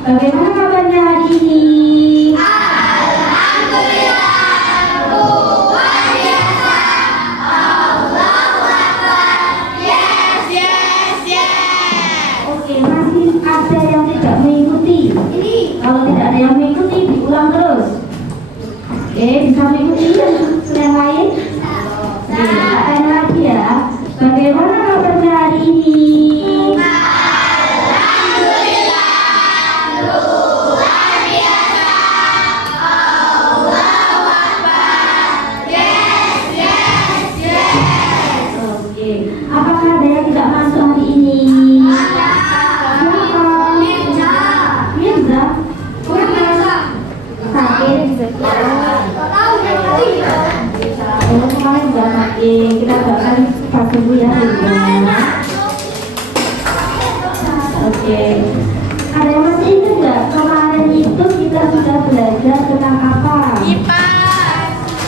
Bagaimana kabarnya hari ini? Oke, masih ada yang tidak mengikuti. Kalau tidak ada yang mengikuti, diulang terus. Oke, bisa mengikuti yang lain? Oke, kita tanya lagi ya. Bagaimana kabarnya hari ini? Oke, apakah ada yang tidak masuk hari ini? Mirza? Sakit? Oh, kemarin juga sakit. Kita doakan Pak Subu ya. Oke. Ada yang masih ingat nggak? Kemarin itu kita sudah belajar tentang apa? IPA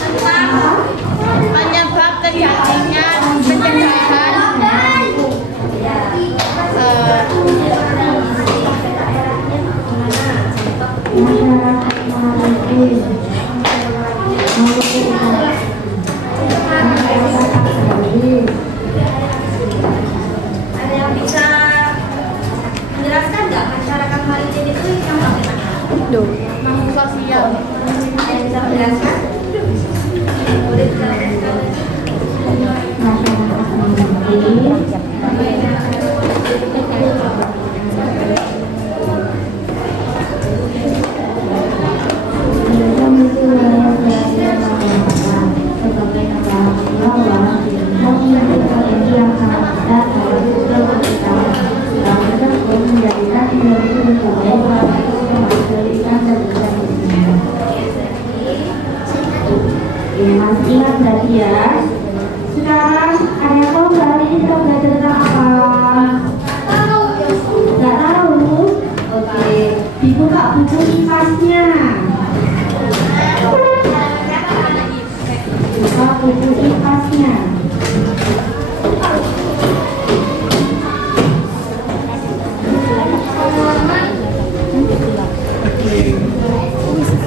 tentang penyebab terjadinya pencegahan Ada yang bisa menjelaskan nggak masyarakat maritim itu yang bagaimana? makhluk sosial. Ada yang bisa menjelaskan? Boleh dijelaskan? Masih ingat berarti ya. Sekarang ada yang tahu nggak hari ini kita belajar tentang apa? Nggak tahu? Oke, dibuka buku IPAS-nya. Buka buku IPAS-nya.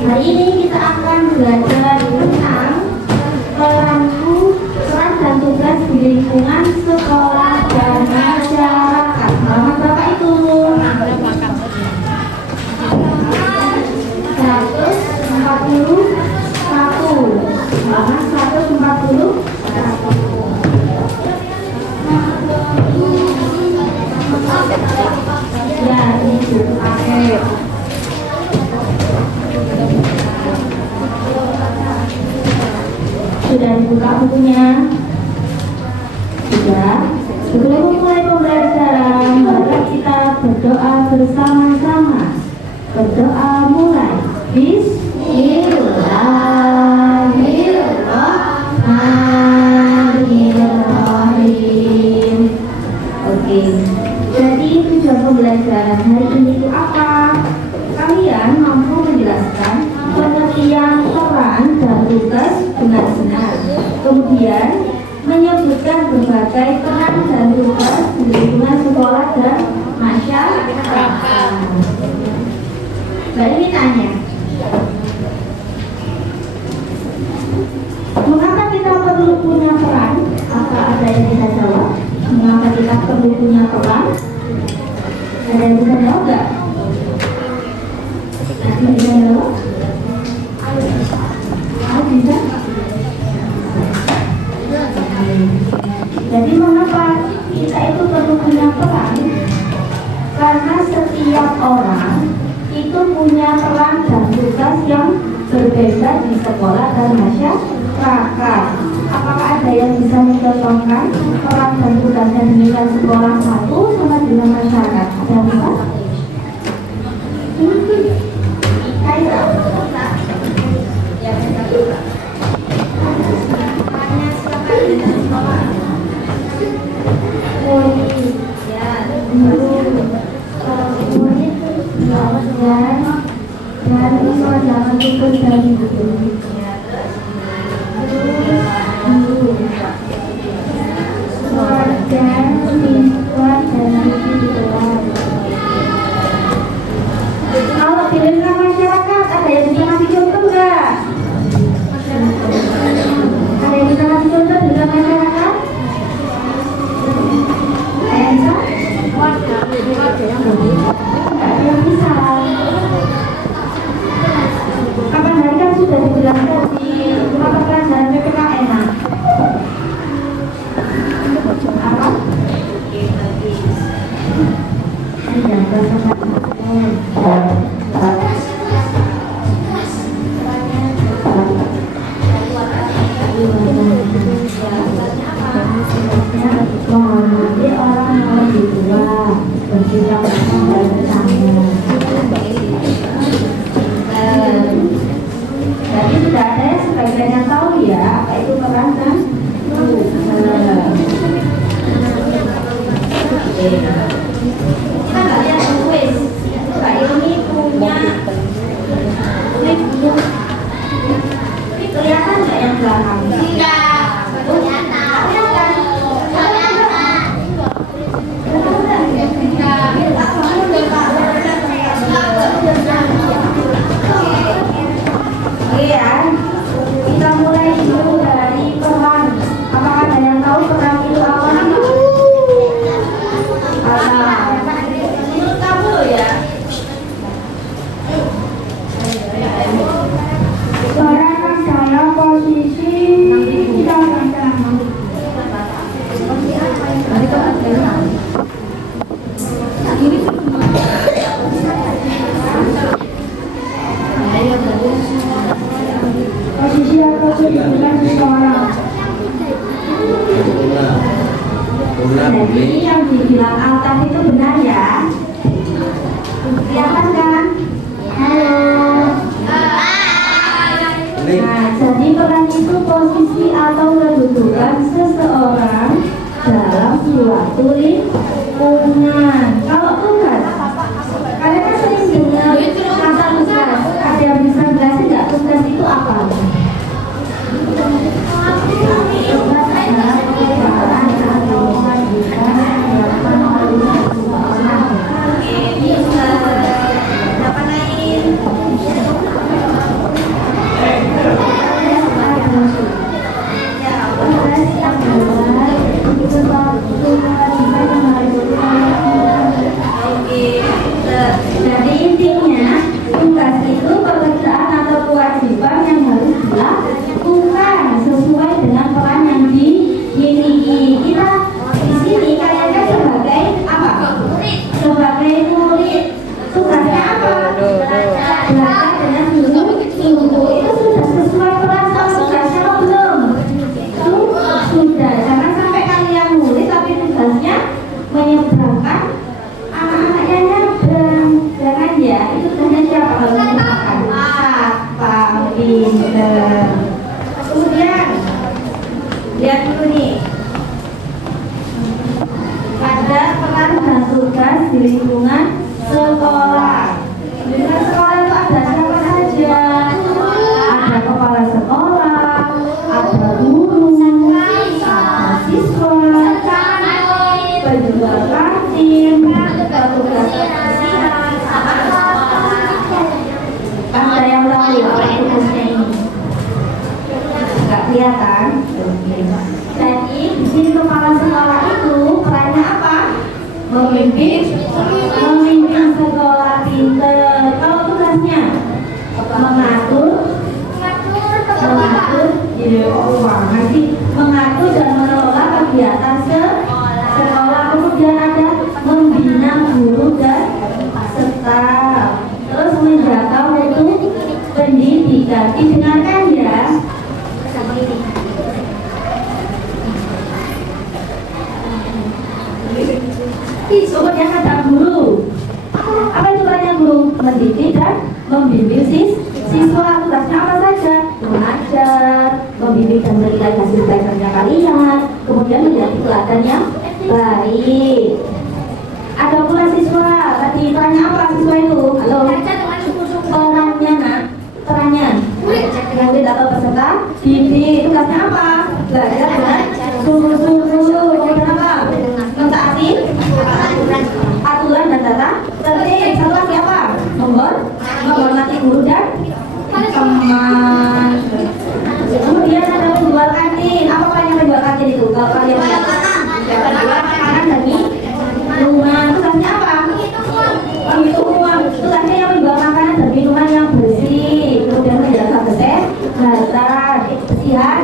Hari ini kita akan belajar tentang peran dan tugas di lingkungan sekolah dan masyarakat. Halaman berapa itu? 141. Halaman 141. Ya, ini buku paket. Sudah dibuka bukunya? Sudah. Sebelum memulai pembelajaran, mari kita berdoa bersama-sama. Berdoa mulai. Bismillahirrahmanirrahim. Oke. Jadi tujuan pembelajaran hari ini itu apa? Kalian mampu menjelaskan pengertian peran dan tugas dengan benar. Kemudian menyebutkan berbagai peran dan tugas di lingkungan sekolah dan masyarakat. Mbak ini tanya, mengapa kita perlu punya peran? Apa ada yang bisa jawab? Mengapa kita perlu punya peran? Ada yang bisa jawab nggak? Ada yang bisa jawab? Bisa? Jadi mengapa kita itu perlu punya peran? Karena setiap orang itu punya peran dan tugas yang berbeda di sekolah dan masyarakat. Apakah ada yang bisa mencontohkan peran dan tugas yang dimiliki sekolah satu sama dengan masyarakat? Ada yang bisa? Kaisa? Jangan ikut dari itu. Keluarga, siswa dan siswa. Kelihatan kan? Halo. Nah, jadi peran itu posisi atau kedudukan seseorang dalam suatu lingkungan. Kalau tugas, kalian kan sering dengar kata tugas. Ada yang bisa jelasin nggak tugas itu apa? Tugas adalah pekerjaan atau kewajiban yang harus seseorang. Dapat lain. Jadi intinya tugas itu pekerjaan atau kewajiban yang harus dilakukan sesuai dengan peran yang dimiliki. Kita di sini kayaknya sebagai apa? Sebagai murid. Tugasnya apa? Belajar dengan guru. Itu sudah sesuai peran sama tugasnya atau belum? Sudah. Jangan sampai kalian murid tapi tugasnya menyeberangkan anak-anaknya nyebrang. Jangan ya, itu tugasnya siapa kalau menyeberangkan? Satpam, pinter. Kemudian lihat dulu nih, ada peran dan tugas di lingkungan sekolah. Lingkungan sekolah itu ada siapa saja? Ada kepala sekolah, ada guru, ada siswa, penjual kantin, petugas kebersihan. Ada yang tahu apa tugasnya ini? Nggak kelihatan. Jadi di sini kepala sekolah itu perannya apa? Memimpin sekolah pinter. Kalau tugasnya mengatur mengatur dan mengelola kegiatan sekolah. Kemudian ada membina guru dan staf, terus menjaga mutu pendidikan. Didengarkan ya. Kemudian ada guru. Apa itu perannya guru? Mendidik dan membimbing siswa. Tugasnya apa saja? Mengajar, membimbing dan menilai hasil belajarnya kalian, kemudian menjadi teladan yang baik. Ada pula siswa. Tadi perannya apa siswa itu? Halo. Perannya nak. Perannya. Yang tidak tahu peserta didik. Tugasnya apa? Belajar dengan suruh-suruh. Kemudian apa? Mentaati aturan dan tata tertib. Satu lagi apa? Menghormati guru dan teman. Kemudian ada penjual kantin. Apa perannya penjual kantin itu? Kalau kalian lihat, penjual makanan dan minuman. Tugasnya apa? Menghitung uang. Tugasnya yang menjual makanan dan minuman yang bersih. Kemudian menjaga kesehatan, kebersihan,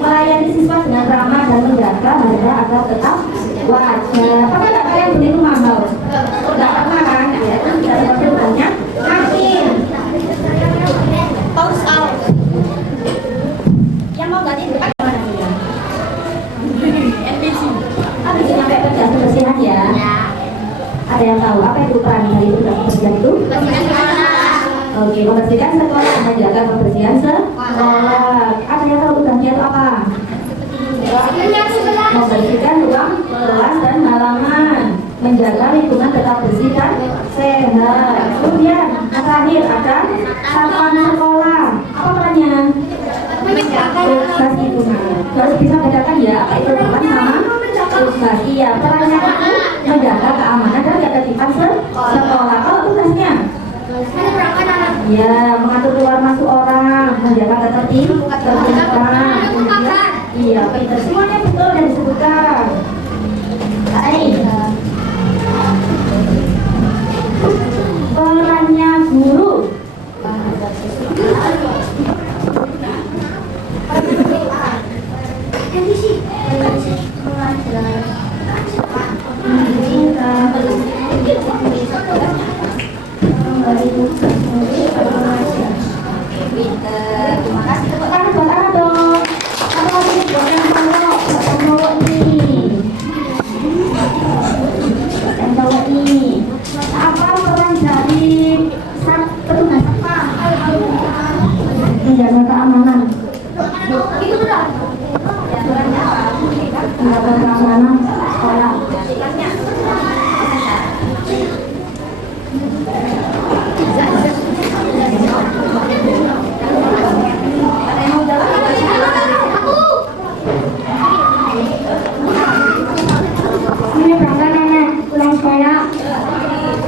melayani siswa dengan ramah dan menjaga harga agar tetap wajar. Pernah nggak kalian beli itu mahal? Nggak pernah kan? Ya itu tidak seperti banyak kantin. Paus out. Yang mau ganti depan mana dia? NPC. Habis nyampe kerja kebersihan ya. Ada yang tahu apa itu peran dari tugas kebersihan itu? Oke, membersihkan sekolah, menjaga kebersihan sekolah. Ada yang tahu tugasnya itu apa? Membersihkan ruang kelas dan halaman, menjaga lingkungan tetap bersih dan sehat. Kemudian yang terakhir ada satpam sekolah. Apa perannya? Tugas itu. Harus bisa bedakan ya apa itu peran sama tugas. Iya, perannya itu menjaga keamanan dan ketertiban sekolah. Kalau tugasnya ya, mengatur keluar masuk orang, menjaga ketertiban. Iya, pintar. Semuanya betul dan disebutkan. Perannya guru. Terima kasih. Tepuk tangan buat Ana dong. Apa lagi buat yang pondok? Buat yang pondok nih. sarana sekolah. Tugasnya. Ada yang mau jawab tugasnya? Ini berangkat nenek pulang sekolah.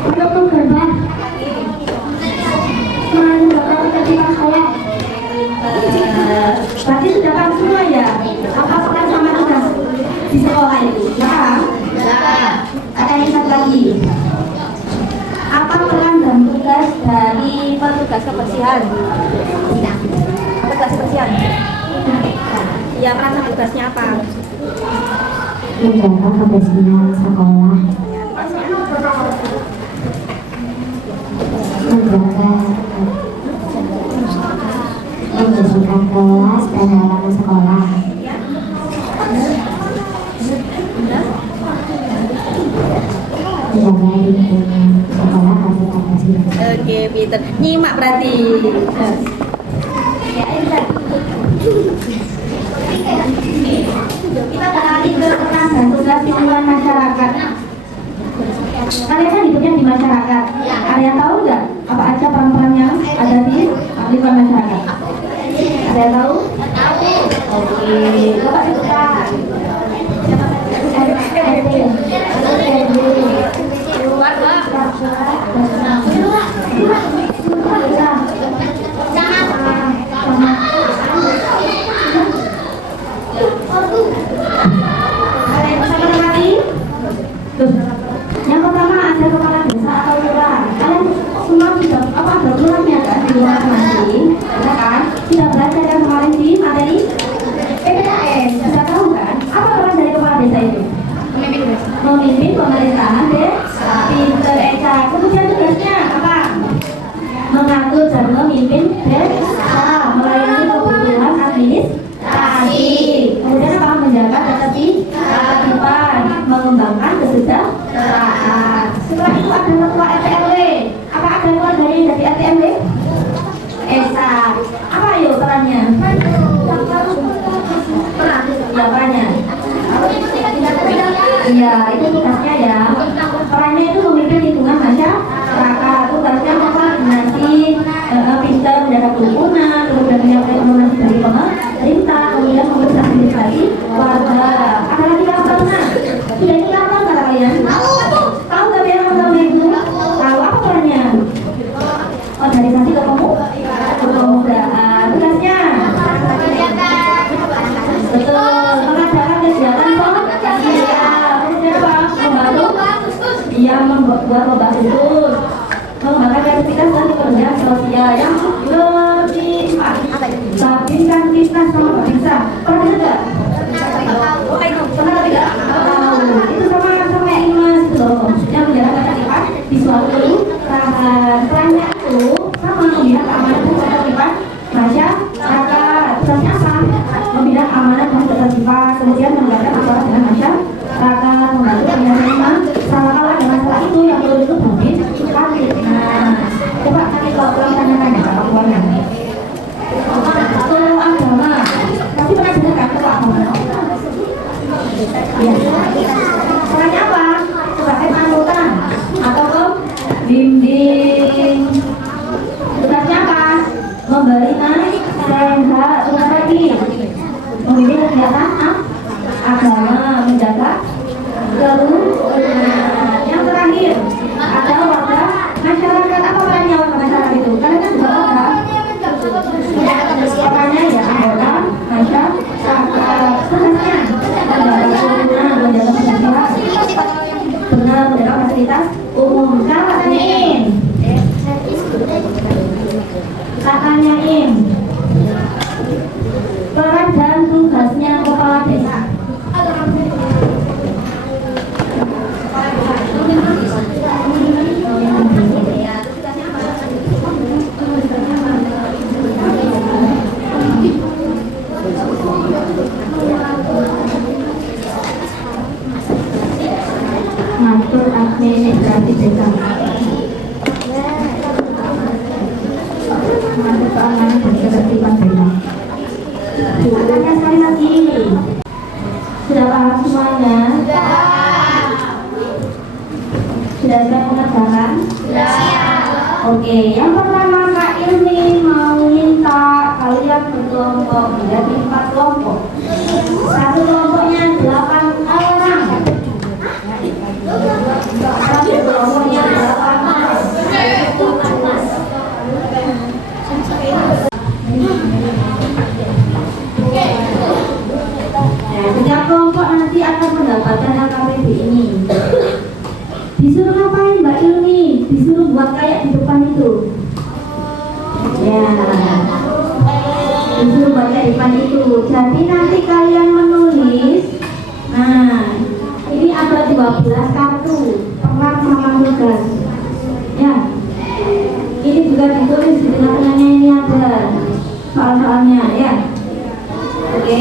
Menutup gerbang. Menunggu ketika sekolah. Berarti sudah paham semua ya? Apa peran sama tugas di sekolah itu? Ya. Ada yang satu lagi. Apa peran dan tugas dari Petugas kebersihan. Petugas kebersihan. Ya, peran sama tugasnya apa? menjaga kebersihan sekolah, menjaga membersihkan kelas dan halaman sekolah, menjaga lingkungan sekolah agar tetap bersih. Oke, Peter. Nyimak berarti. Ya, kita beralih ke peran dan tugas lingkungan masyarakat. Kalian kan hidupnya di masyarakat. Ada yang tahu nggak apa aja peran-peran yang ada di lingkungan masyarakat? Ada yang tahu? Oke, coba kita. Yang pertama ada kepala desa atau lurah. Kalian semua sudah apa ada lurahnya kan di luar masing, ya kan? Sudah belajar yang kemarin di materi PPKN. Sudah tahu kan? Apa peran dari kepala desa itu? Memimpin pemerintahan desa. Pinter Eka. Kemudian tugasnya apa? Mengatur dan memimpin desa, melayani kebutuhan administrasi. Kemudian apa? Menjaga ketertiban, mengembangkan kesejahteraan. Setelah itu ada ketua RT RW. Apa ada keluarga yang dari RT RW? Esa. Apa yuk perannya? Perannya? Iya, itu tugasnya ya. Perannya itu memimpin lingkungan masyarakat. Tugasnya koordinasi, pintar menjaga kerukunan, kemudian menjaga koordinasi dari pemerintah, kemudian mengurus administrasi warga. Ada lagi yang pernah? Sudah ini apa kata kalian? Tahu tapi yang tahu itu? Tahu apa perannya? Organisasi kepemudaan. Tugasnya? Betul. Mengadakan kegiatan sosial. Kemudian apa? Membantu. Iya, membuat lomba khusus, mengembangkan kreativitas dan pekerjaan sosial yang lebih babinkan kita sama babinsa. Pernah dengar? Pernah tapi nggak tahu. Itu sama yang ini mas itu loh, yang menjaga ketertiban di suatu kelurahan. Perannya itu sama membina keamanan dan ketertiban masyarakat. Tugasnya apa? Membina keamanan dan ketertiban, kemudian mengadakan acara dengan masyarakat, membantu penyelesaian masalah ada masalah itu yang perlu itu bukti kan. Nah, coba kalian kalau pulang tanya-tanya sama keluarga. Kalau agama, tapi pernah dengar kan kalau agama? Ya. Perannya apa? Sebagai panutan atau pembimbing. Tugasnya apa? Memberi nasihat. Tugas lagi membimbing kegiatan agama, menjaga kerukunan. Yang terakhir ada warga masyarakat. Apa perannya warga masyarakat itu? Kalian kan juga warga. Perannya ya anggota masyarakat. Tugasnya menjaga kerukunan, menjaga kebersihan, benar menjaga fasilitas umum. Tanyain peran dan tugasnya kepala desa. Ngatur administrasi desa, mengatur keamanan dan ketertiban desa. Tanya sekali lagi, sudah paham semuanya? Oke, yang pertama Kak Ilmi mau minta kalian berkelompok menjadi 4 kelompok. Satu kelompoknya 8 orang. Satu kelompoknya 8 orang. Nah, setiap kelompok nanti akan mendapatkan LKPD ini. Disuruh ngapain Mbak Ilmi? Disuruh buat kayak di depan itu. Ya, disuruh buat kayak di depan itu. Jadi nanti kalian menulis. Nah, ini ada 12 kartu peran sama tugas. Ya, ini juga ditulis di tengah-tengahnya, ini ada soal-soalnya ya. Oke,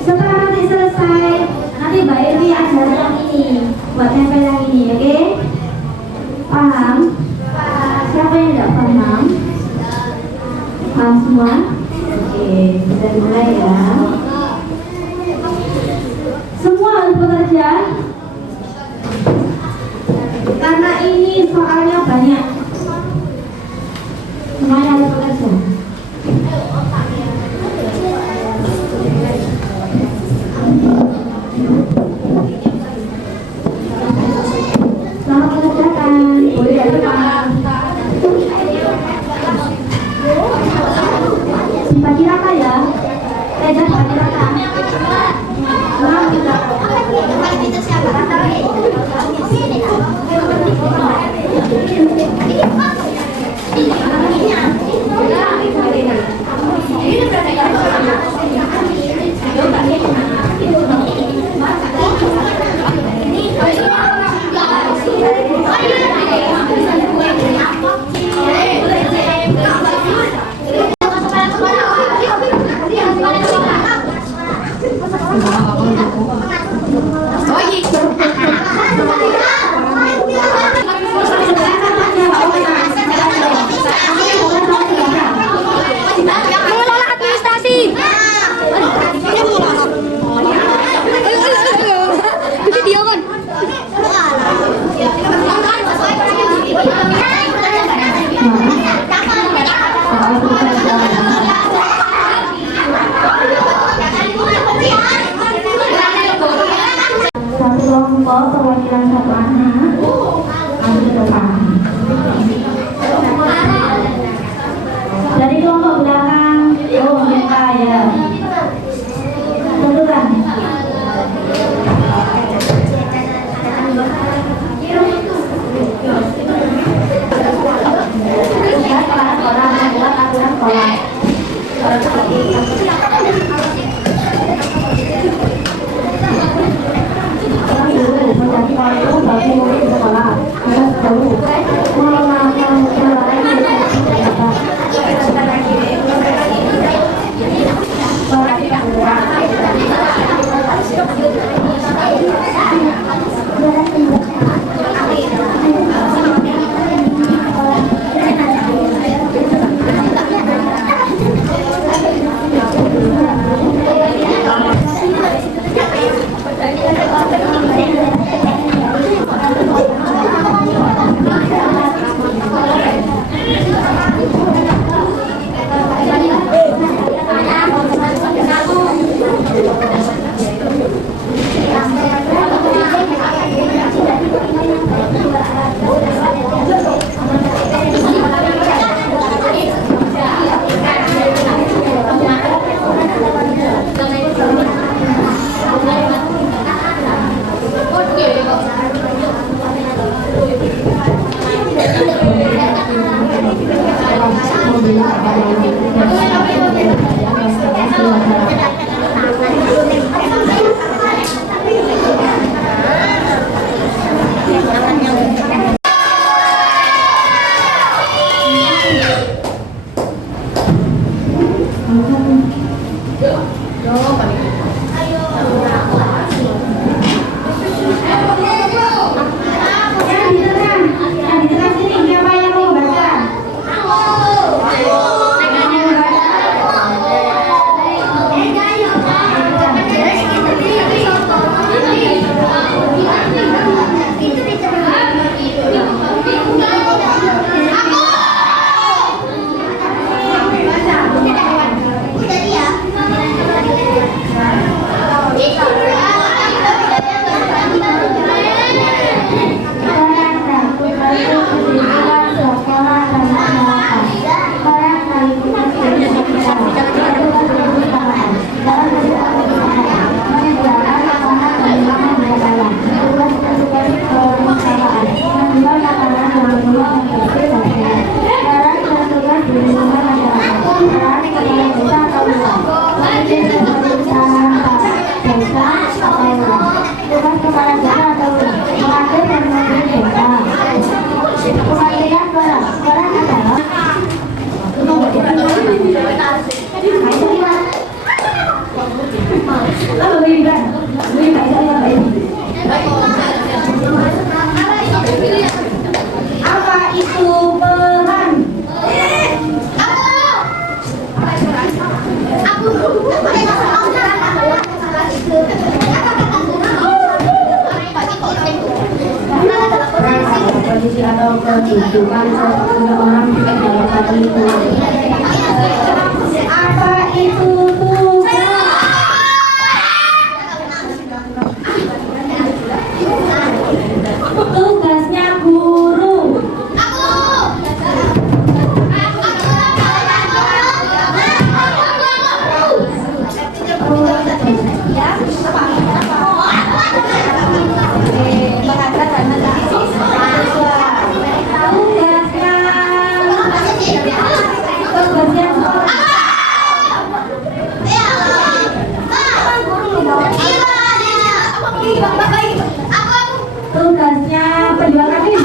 setelah nanti selesai, nanti Mbak Ilmi ajar yang ini, buat nempel yang ini, oke? Paham? Siapa yang tidak paham? Paham semua? Oke, kita mulai ya. Semua harus bekerja, karena ini soalnya banyak. Semuanya harus bekerja. Selamat mengerjakan. Boleh ya Pak? Simpati rata ya. Simpati rata. Selamat kita. Mengelola administrasi. Video kan? Satu kelompok perwakilan satu anak ambil depan. Dari kelompok belakang, oh mereka ya. Tentukan. Orang buat aturan sekolah. Menjadi waktu bagi murid sekolah. Terus dulu Yang di tengah sini siapa yang mau baca? Apa itu peran? Posisi atau kedudukan seseorang dalam satu lingkungan. Apa itu tugas? Tugasnya guru. Tugasnya penjual kaki. Tugas penjualannya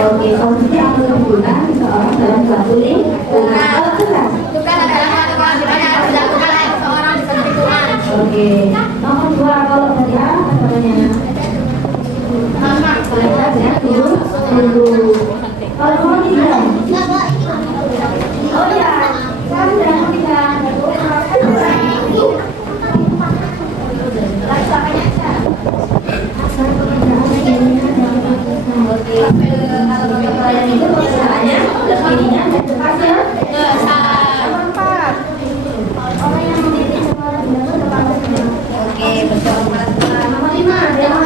Oke, posisi yang menentukan seseorang dalam suatu lingkungan. Oke, nomor 2 kalau tadi apa namanya? Belajar ya, dulu. Kalau nomor 3, oh ya, saya sudah ketiga. Itu pekerjaannya, ininya, hasil orang yang memiliki sekolah itu depan. Oke, betul. Nomor 5, dia mau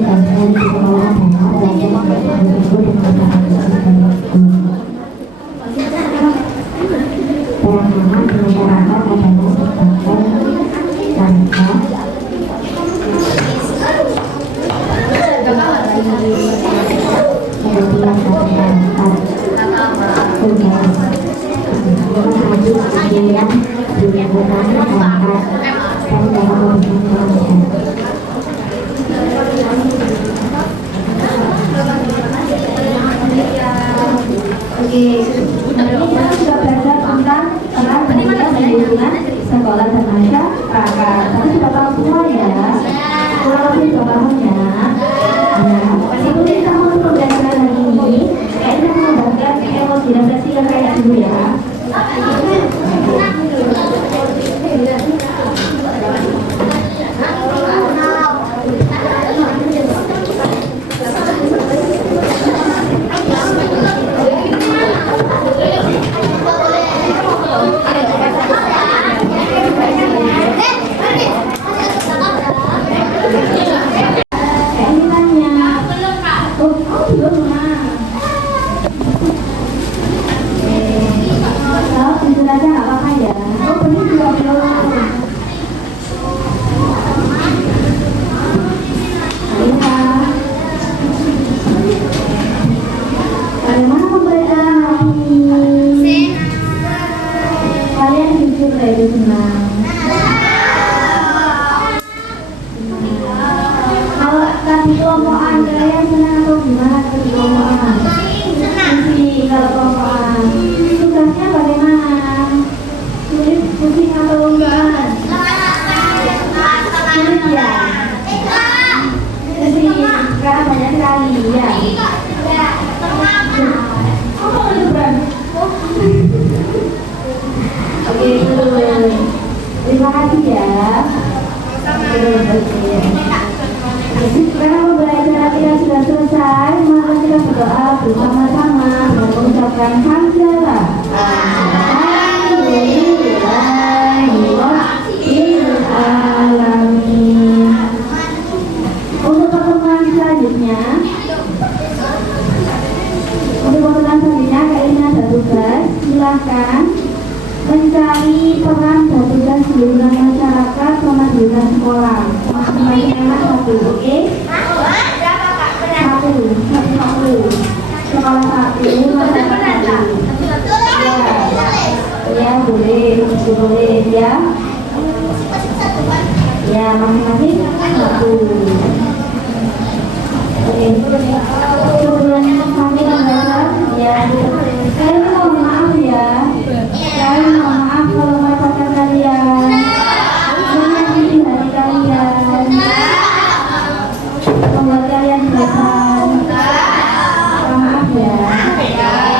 tugasnya di sekolah adalah untuk berburu dengan perancangan di masyarakat adalah sebagai bangsa Oke, ini kita sudah belajar tentang peran media dan hubungan sekolah dan masyarakat. Tapi sudah tahu semua ya, kurang lebih sudah paham ya. Nah, sebelum kita mulai pembelajaran hari ini, kayaknya mengembangkan emosi dan refleksi kayak dulu ya. Bagaimana pembelajaran hari ini? Kalian jujur dari senang. Kalau tadi kelompokan kalian senang atau gimana tadi kelompokan? Kalau kelompokan tugasnya bagaimana? Sulit, pusing atau enggak? Sulit ya? Jadi karena banyak kali ya. Oke, terima kasih ya. Karena pembelajaran kita sudah selesai, maka kita berdoa bersama-sama dan mengucapkan hamdalah. Alhamdulillahirobbilalamin. Untuk pertemuan selanjutnya, kayaknya ada tugas, silahkan mencari peran dan tugas di lingkungan masyarakat sama di lingkungan sekolah. Masing-masing anak satu, oke? Satu. Sekolah satu, masyarakat satu. Ya, boleh ya. Ya, masing-masing satu. Oke, sebelum kami belajar, ya, saya mohon maaf ya. Saya mohon maaf kalau mengatakan kalian menyakiti hati kalian, membuat kalian bosan. Maaf ya.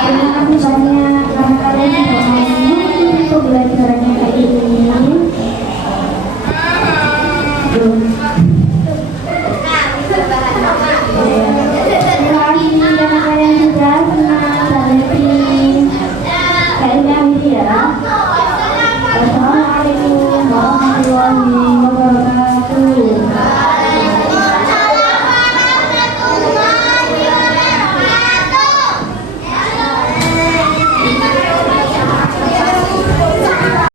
Terima kasih banyak karena kalian sudah mengikuti pembelajarannya kayak ini. Assalamualaikum warahmatullahi